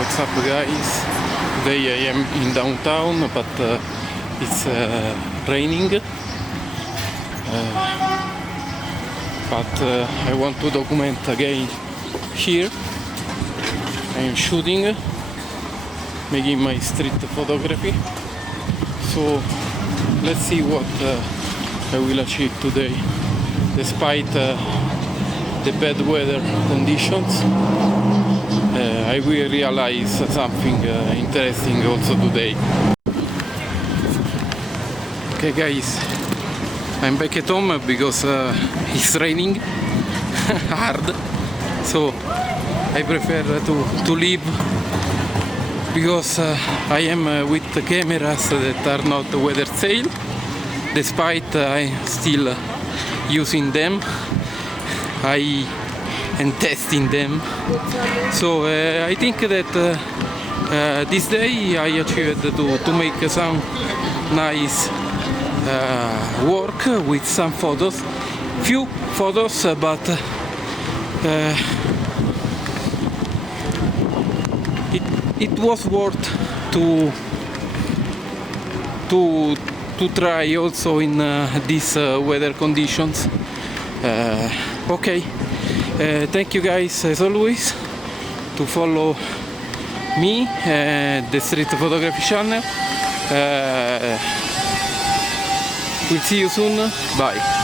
what's up guys? Today I am in downtown, but it's raining. But I want to document again here. I am shooting, making my street photography. So let's see what I will achieve today, despite the bad weather conditions. I will realize something interesting also today. Okay guys, I'm back at home because it's raining hard, so I prefer to leave because I am with the cameras that are not weather safe, despite I still using them and testing them. So I think that this day I achieved to make some nice work with some photos, few photos, but it was worth to try also in these weather conditions. Okay, thank you guys as always to follow me, the street photography channel. We'll see you soon. Bye.